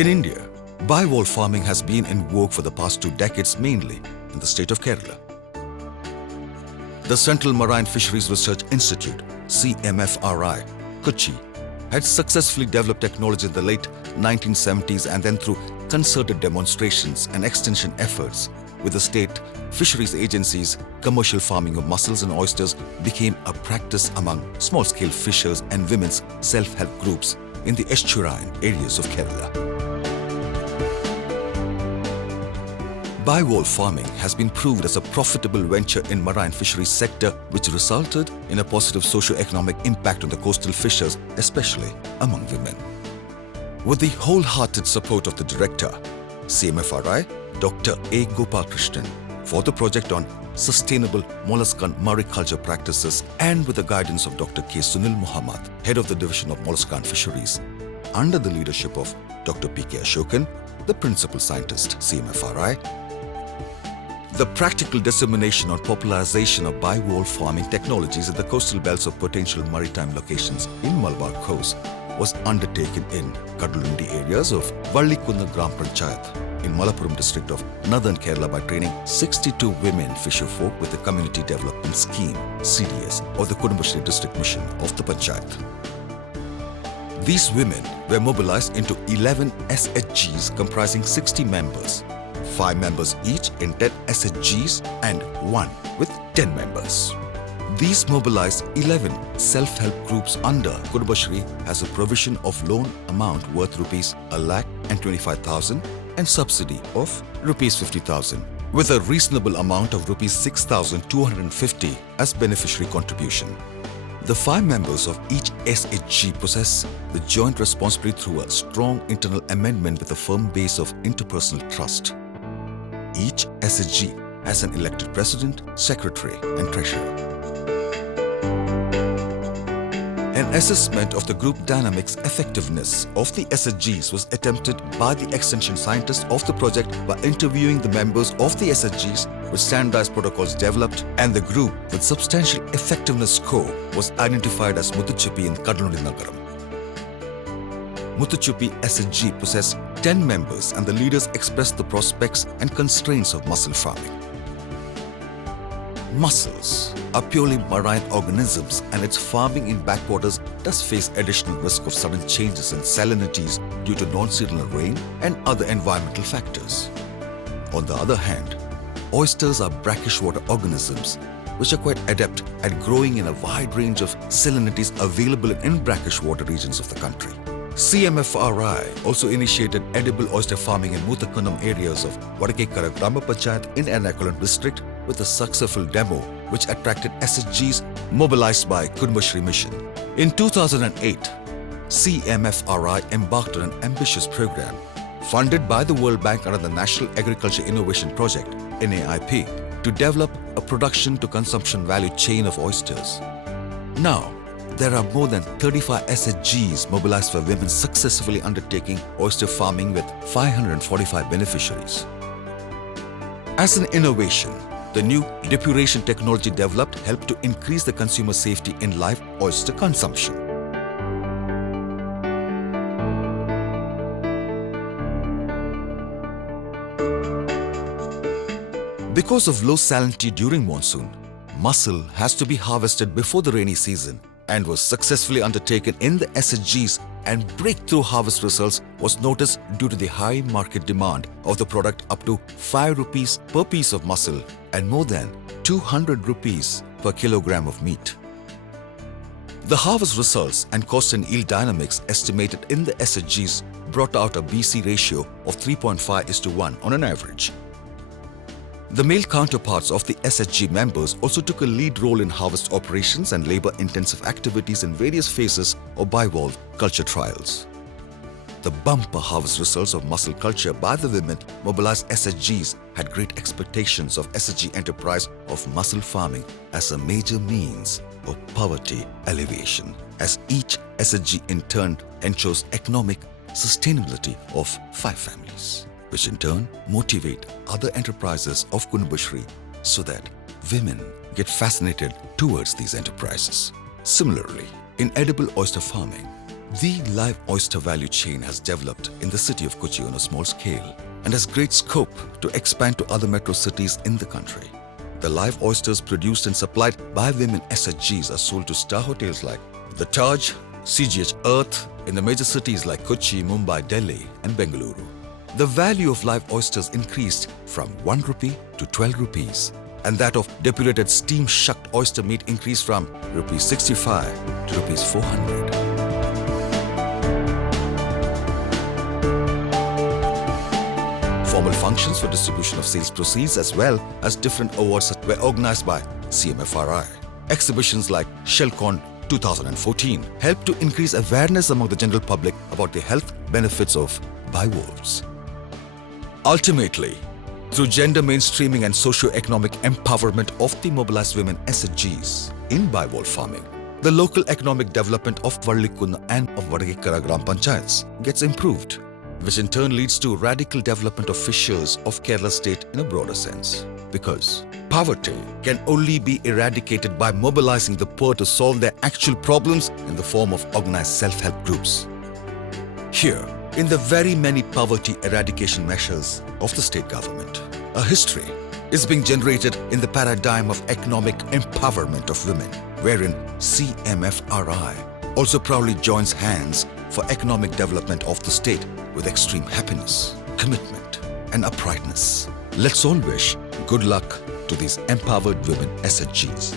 In India, bivalve farming has been in vogue for the past 2 decades, mainly in the state of Kerala. The Central Marine Fisheries Research Institute, CMFRI-Kochi, had successfully developed technology in the late 1970s, and then through concerted demonstrations and extension efforts with the state fisheries agencies, commercial farming of mussels and oysters became a practice among small-scale fishers and women's self-help groups in the estuarine areas of Kerala. Bivalve farming has been proved as a profitable venture in marine fisheries sector, which resulted in a positive socio-economic impact on the coastal fishers, especially among women. With the wholehearted support of the director, CMFRI, Dr. A. Gopalkrishnan, for the project on sustainable mollusk and mariculture practices, and with the guidance of Dr. K. Sunil Muhammad, head of the division of mollusk and fisheries, under the leadership of Dr. P. K. Ashokan, the principal scientist, CMFRI, the practical dissemination or popularization of bivalve farming technologies in the coastal belts of potential maritime locations in Malabar Coast was undertaken in Kadulundi areas of Vallikunna Gram Panchayat in Malappuram district of northern Kerala by training 62 women fisherfolk with the Community Development Scheme, CDS, of the Kudumbashree District Mission of the Panchayat. These women were mobilized into 11 SHGs comprising 60 members, 5 members each in 10 SHGs and 1 with 10 members. These mobilized 11 self-help groups under Kudumbashree as a provision of loan amount worth rupees 1,25,000 and subsidy of rupees 50,000 with a reasonable amount of rupees 6,250 as beneficiary contribution. The 5 members of each SHG possess the joint responsibility through a strong internal amendment with a firm base of interpersonal trust. Each SHG has an elected president, secretary and treasurer. An assessment of the group dynamics effectiveness of the SHGs was attempted by the extension scientists of the project by interviewing the members of the SHGs with standardized protocols developed, and the group with substantial effectiveness score was identified as Muthuchuppi in Kadulundi Nagaram. Muthuchuppi SHG possessed 10 members, and the leaders expressed the prospects and constraints of mussel farming. Mussels are purely marine organisms, and its farming in backwaters does face additional risk of sudden changes in salinities due to non-seasonal rain and other environmental factors. On the other hand, oysters are brackish water organisms which are quite adept at growing in a wide range of salinities available in brackish water regions of the country. CMFRI also initiated edible oyster farming in Muthakunnam areas of Vadakekkara Grama Panchayat in Ernakulam district with a successful demo which attracted SHGs mobilized by Kudumbashree Mission. In 2008, CMFRI embarked on an ambitious program funded by the World Bank under the National Agriculture Innovation Project, NAIP, to develop a production to consumption value chain of oysters. Now, there are more than 35 SHGs mobilized for women successfully undertaking oyster farming with 545 beneficiaries. As an innovation, the new depuration technology developed helped to increase the consumer safety in live oyster consumption. Because of low salinity during monsoon, mussel has to be harvested before the rainy season and was successfully undertaken in the SHGs, and breakthrough harvest results was noticed due to the high market demand of the product up to 5 rupees per piece of mussel and more than 200 rupees per kilogram of meat. The harvest results and cost and yield dynamics estimated in the SHGs brought out a BC ratio of 3.5:1 on an average. The male counterparts of the SHG members also took a lead role in harvest operations and labor-intensive activities in various phases of bivalve culture trials. The bumper harvest results of mussel culture by the women mobilized SHGs had great expectations of SHG enterprise of mussel farming as a major means of poverty alleviation, as each SHG in turn ensures economic sustainability of 5 families, which in turn motivate other enterprises of Kudumbashree so that women get fascinated towards these enterprises. Similarly, in edible oyster farming, The live oyster value chain has developed in the city of Kochi on a small scale and has great scope to expand to other metro cities in the country. The live oysters produced and supplied by women SHGs are sold to star hotels like The Taj, CGH Earth in the major cities like Kochi, Mumbai, Delhi and Bengaluru. The value of live oysters increased from 1 rupee to 12 rupees and that of depurated steam shucked oyster meat increased from rupees 65 to rupees 400. Formal functions for distribution of sales proceeds as well as different awards were organized by CMFRI. Exhibitions like ShellCon 2014 helped to increase awareness among the general public about the health benefits of bivalves. Ultimately, through gender mainstreaming and socio-economic empowerment of the mobilized women SHGs in bivalve farming, the local economic development of Vallikkunna and of Vadagikkara Gram Panchayats gets improved, which in turn leads to radical development of fishers of Kerala state in a broader sense. Because poverty can only be eradicated by mobilizing the poor to solve their actual problems in the form of organized self-help groups. Here, in the very many poverty eradication measures of the state government, a history is being generated in the paradigm of economic empowerment of women, wherein CMFRI also proudly joins hands for economic development of the state with extreme happiness, commitment and uprightness. Let's all wish good luck to these empowered women SHGs.